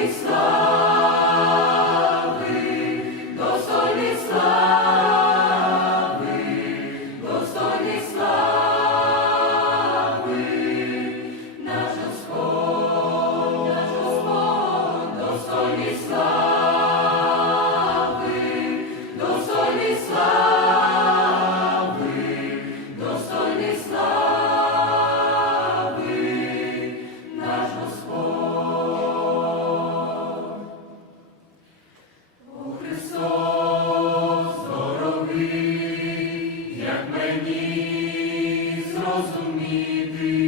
Christos. мені зрозуміти.